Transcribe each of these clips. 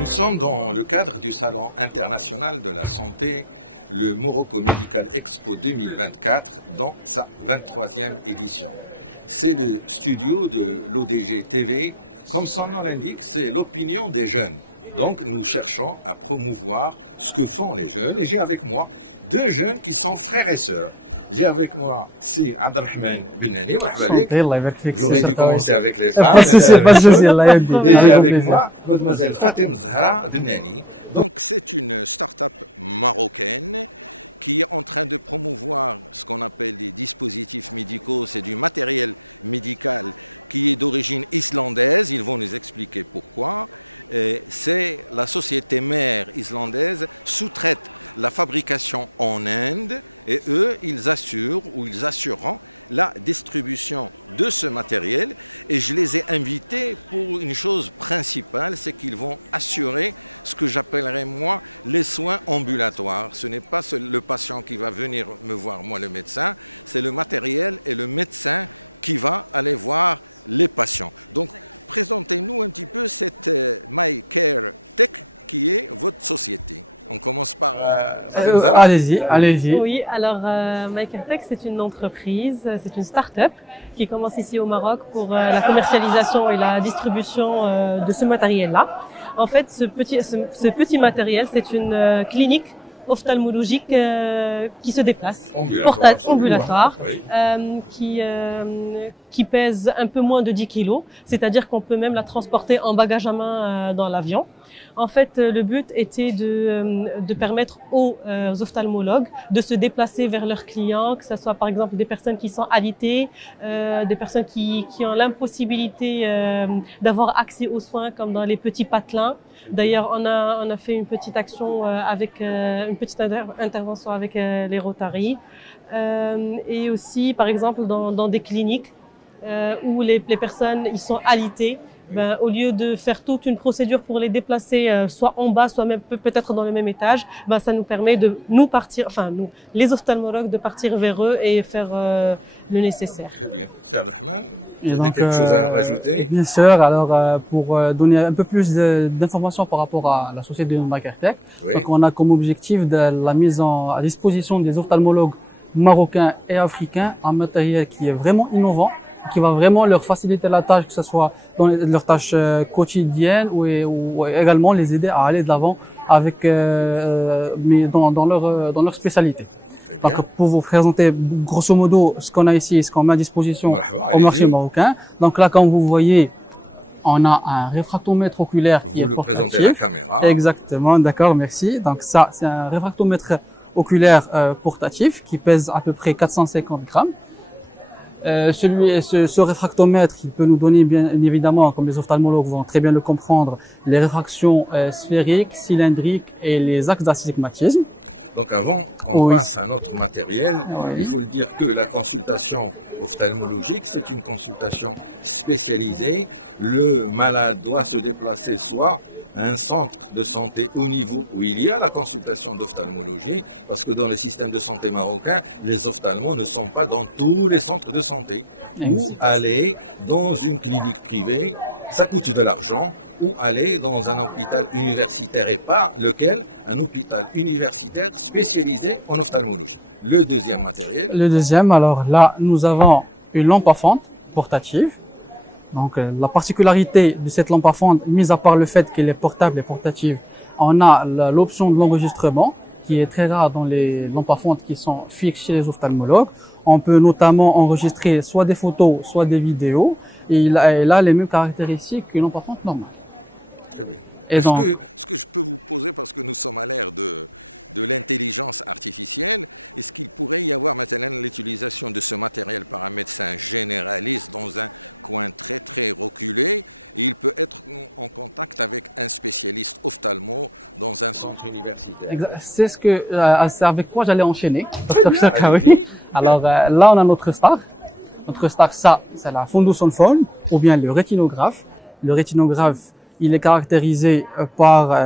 Nous sommes dans le cadre du Salon international de la santé, le Morocco Medical Expo 2024, dans sa 23e édition. C'est le studio de l'ODG TV. Comme son nom l'indique, c'est l'opinion des jeunes. Donc nous cherchons à promouvoir ce que font les jeunes. Et j'ai avec moi deux jeunes qui sont frères et sœurs. J'ai avec moi, c'est Abdelrahman Bennani. J'aurais dû commencer avec les femmes. Et j'ai avec moi mademoiselle Fatem Zahra Bennani. Donc c'est une start-up marocaine qui est en train de promouvoir ce qu'on appelle des dispositifs médicaux. C'est du matériel médical qui est d'origine islandaise. Ils vont nous expliquer pourquoi. C'est la société mère islandaise sous-traite la fabrication en Inde et eux, ils assurent ou ils assureront la distribution de ce matériel. Et je les ai invités pour une chose principale, c'est qu'ils vont assurer ce que j'appellerais moi les soins ambulatoires. Ce n'est pas le patient qui va venir me voir, moi le médecin, c'est le matériel et le médecin qui va aller voir les patients. Donc, présentez-nous un petit peu cette My Care Tech qui est votre société. On commence par allez-y. Oui, alors My Care Tech, c'est une entreprise, c'est une start-up qui commence ici au Maroc pour la commercialisation et la distribution de ce matériel-là. En fait, ce petit matériel, c'est une clinique ophtalmologique qui se déplace, ambulatoire, oui. Qui pèse un peu moins de 10 kilos, c'est-à-dire qu'on peut même la transporter en bagage à main dans l'avion. En fait, le but était de permettre aux ophtalmologues de se déplacer vers leurs clients, que ce soit par exemple des personnes qui sont alitées, des personnes qui ont l'impossibilité d'avoir accès aux soins comme dans les petits patelins. D'ailleurs, on a fait une petite action avec une petite intervention avec les Rotary et aussi par exemple dans des cliniques où les personnes ils sont alitées. Ben, au lieu de faire toute une procédure pour les déplacer soit en bas, soit même peut-être dans le même étage, ben, ça nous permet de nous partir, enfin nous, les ophtalmologues, de partir vers eux et faire le nécessaire. Très bien. C'est Abdelrahman, tu as quelque chose à rajouter? Bien sûr. Alors pour donner un peu plus d'informations par rapport à la société de My Care Tech, oui. Donc on a comme objectif de la mise à disposition des ophtalmologues marocains et africains un matériel qui est vraiment innovant, qui va vraiment leur faciliter la tâche, que ce soit dans leurs tâches quotidiennes ou également les aider à aller de l'avant avec mais dans leur spécialité. Donc pour vous présenter grosso modo ce qu'on a ici, ce qu'on met à disposition au marché marocain. Donc là, comme vous voyez, on a un réfractomètre oculaire qui est portatif. Vous le présentez à la caméra. Exactement, d'accord, merci. Donc ça, c'est un réfractomètre oculaire portatif qui pèse à peu près 450 grammes. Ce réfractomètre, il peut nous donner bien évidemment, comme les ophtalmologues vont très bien le comprendre, les réfractions sphériques, cylindriques et les axes d'astigmatisme. Donc avant qu'on passe à un autre matériel, il faut le dire que la consultation ophtalmologique, c'est une consultation spécialisée. Le malade doit se déplacer soit un centre de santé au niveau où il y a la consultation d'ophtalmologie, parce que dans le système de santé marocain, les ophtalmos ne sont pas dans tous les centres de santé. Ou aller dans une clinique privée, ça coûte de l'argent, ou aller dans un hôpital universitaire, et pas lequel, un hôpital universitaire spécialisé en ophtalmologie. Le deuxième matériel. Le deuxième, alors là, nous avons une lampe à fente portative. Donc la particularité de cette lampe à fente, mis à part le fait qu'elle est portable et portative, on a l'option de l'enregistrement qui est très rare dans les lampes à fente qui sont fixes chez les ophtalmologues. On peut notamment enregistrer soit des photos, soit des vidéos, et il a les mêmes caractéristiques qu'une lampe à fente normale. Très bien. Est-ce que je peux vous poser, parce que nous sommes à l'ère de l'intelligence artificielle, est-ce qu'il pourrait y avoir maintenant l'utilisation de ce matériel par un médecin généraliste dans un coin très très reculé, et il peut être en contact avec un spécialiste ophtalmo dans un centre universitaire? C'est avec quoi j'allais enchaîner. Très bien, allez-y. Alors là, on a notre star. Notre star, ça, c'est la Fundus On Phone, ou bien le rétinographe. Le rétinographe, il est caractérisé par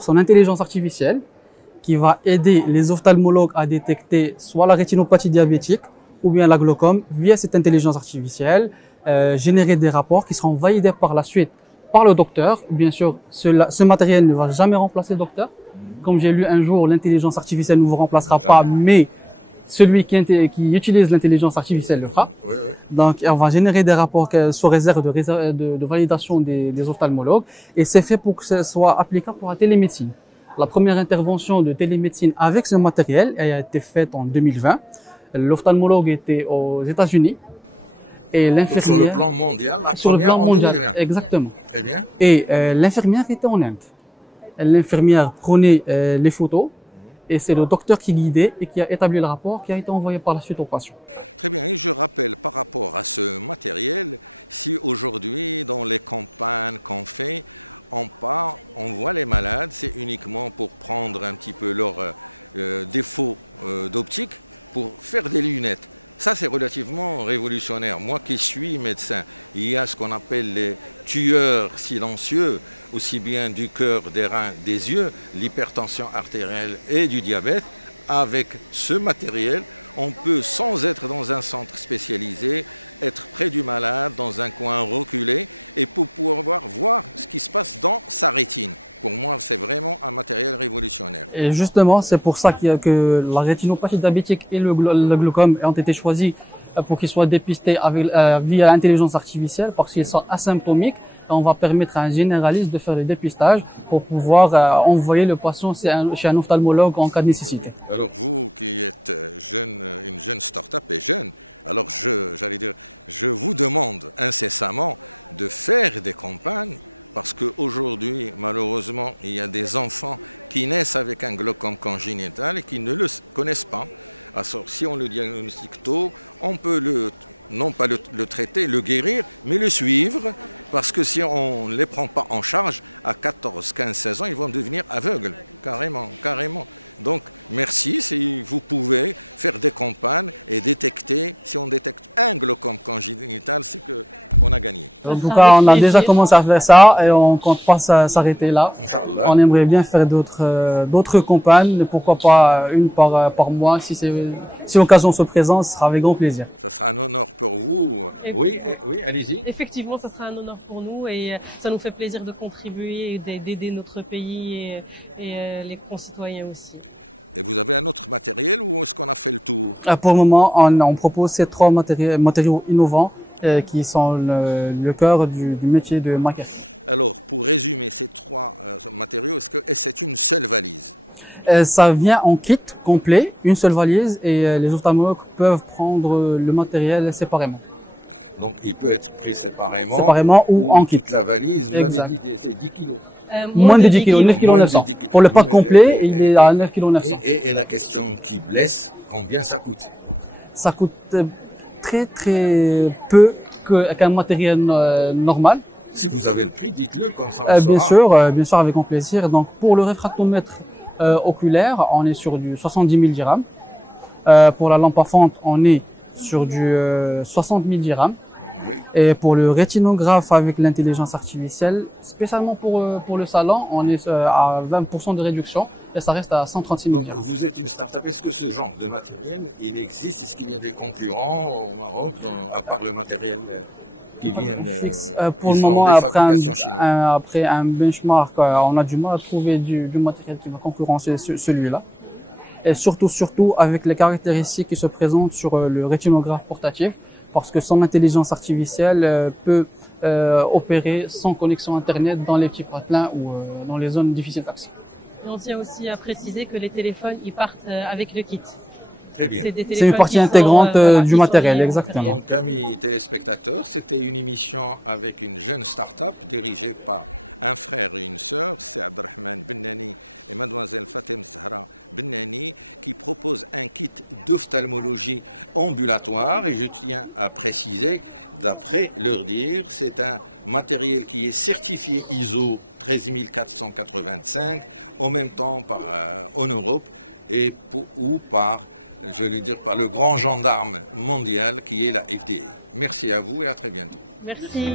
son intelligence artificielle qui va aider les ophtalmologues à détecter soit la rétinopathie diabétique ou bien la glaucome via cette intelligence artificielle, générer des rapports qui seront validés par la suite par le docteur. Bien sûr, ce matériel ne va jamais remplacer le docteur. Comme j'ai lu un jour, l'intelligence artificielle ne vous remplacera pas, mais celui qui utilise l'intelligence artificielle le fera. Oui, oui. Donc, on va générer des rapports sous réserve de validation des ophtalmologues. Et c'est fait pour que ce soit applicable pour la télémédecine. La première intervention de télémédecine avec ce matériel a été faite en 2020. L'ophtalmologue était aux États-Unis. Et l'infirmière. Sur le plan mondial, la première en 2020. Exactement. Très bien. Et l'infirmière était en Inde. L'infirmière prenait les photos. Et c'est le docteur qui guidait et qui a établi le rapport qui a été envoyé par la suite au patient. Très bien. Et je rappelle par rapport à ce matériel, si aujourd'hui, dans les campagnes qu'on fait, on voit les malades, c'est uniquement pour prendre un petit peu leurs défauts d'optique, pour faire des lunettes. Ça, c'est relativement révolutionnaire. Moi qui suis médecin, il y a ce qu'on appelle les tueurs silencieux, aussi bien du cœur, des reins, des yeux, l'hypertension artérielle et du diabète. Avec ce matériel, on peut, sans être dans un centre spécialisé, être près du malade, dans un coin reculé, et pour pouvoir voir ce qui se passe dans sa rétine. Pour moi, c'est vraiment un matériel révolutionnaire. Et justement, c'est pour ça que la rétinopathie diabétique et le glaucome ont été choisis pour qu'ils soient dépistés via l'intelligence artificielle, parce qu'ils sont asymptomiques. Et on va permettre à un généraliste de faire le dépistage pour pouvoir envoyer le patient chez un ophtalmologue en cas de nécessité. Alors vous qui êtes une jeune start-up et jeune, alors je vous demande incessamment de faire des campagnes, parce qu'aujourd'hui, malheureusement, il y a des enfants qui naissent avec un glaucome congénital et qui ne le connaissent pas. Alors, si on le diagnostique tôt, on peut non pas le traiter, le guérir, mais le suivre, parce que si on ne les prend pas en charge, à 14, 15, 16 ans, ils vont devenir aveugles, carrément, carrément. Donc, merci si vous pouvez faire des campagnes et détecter, si on détecte un glaucome congénital, c'est qu'on a gagné. En tout cas, on a déjà commencé à faire ça et on ne compte pas s'arrêter là. Inch'Allah. On aimerait bien faire d'autres campagnes, pourquoi pas une par mois, si l'occasion se présente, ce sera avec grand plaisir. Ça sera un honneur pour vous. Oui, allez-y. Effectivement, ce sera un honneur pour nous et ça nous fait plaisir de contribuer et d'aider notre pays et les concitoyens aussi. Et vous avez un autre matériel ou est-ce qu'on a fait le tour? Pour le moment, on propose ces trois matériaux innovants qui sont le cœur du métier de maquette. Alors, pour résumer ces trois matériaux, est-ce que c'est une seule valise? Ça vient en kit complet, une seule valise, et les ophtalmologues peuvent prendre le matériel séparément. Donc, il peut être pris séparément ou en kit. Toute la valise, vous avez dit c'est 10 kilos. Moins de 10 kg, 9 kg 900. Pour le pack complet, il est à 9 kg 900. Et la question qui blesse, combien ça coûte? Ça coûte très très peu qu'un matériel normal. Si vous avez le prix, dites-le comme ça on saura. Bien sûr, avec grand plaisir. Donc pour le réfractomètre oculaire, on est sur du 70 000 dirhams. Pour la lampe à fente, on est sur du 60 000 dirhams. Oui. Et pour le rétinographe avec l'intelligence artificielle, spécialement pour le salon, on est à 20% de réduction et ça reste à 136 000. Donc vous êtes une start-up. Est-ce que ce genre de matériel, il existe? Est-ce qu'il y a des concurrents au Maroc, à part le matériel qui viennent pour le moment, après un benchmark, on a du mal à trouver du matériel qui va concurrencer celui-là. Et surtout avec les caractéristiques qui se présentent sur le rétinographe portatif, parce que son intelligence artificielle peut opérer sans connexion Internet dans les petits patelins ou dans les zones difficiles d'accès. On tient aussi à préciser que les téléphones, ils partent avec le kit. Très bien. C'est une partie intégrante du matériel, exactement. Donc, amis téléspectateurs, c'était une émission avec une jeune start-up dirigée par un frère et une sœur, c'est Abdelrahman Bennani et mademoiselle Fatem Zahra Bennani, qui proposent un kit d'ophtalmologie ambulatoire. Et je tiens à préciser, d'après leur dire, c'est un matériel qui est certifié ISO 13485, en même temps en Europe ou par le grand gendarme mondial qui est la FDA. Merci à vous et à très bientôt. Merci.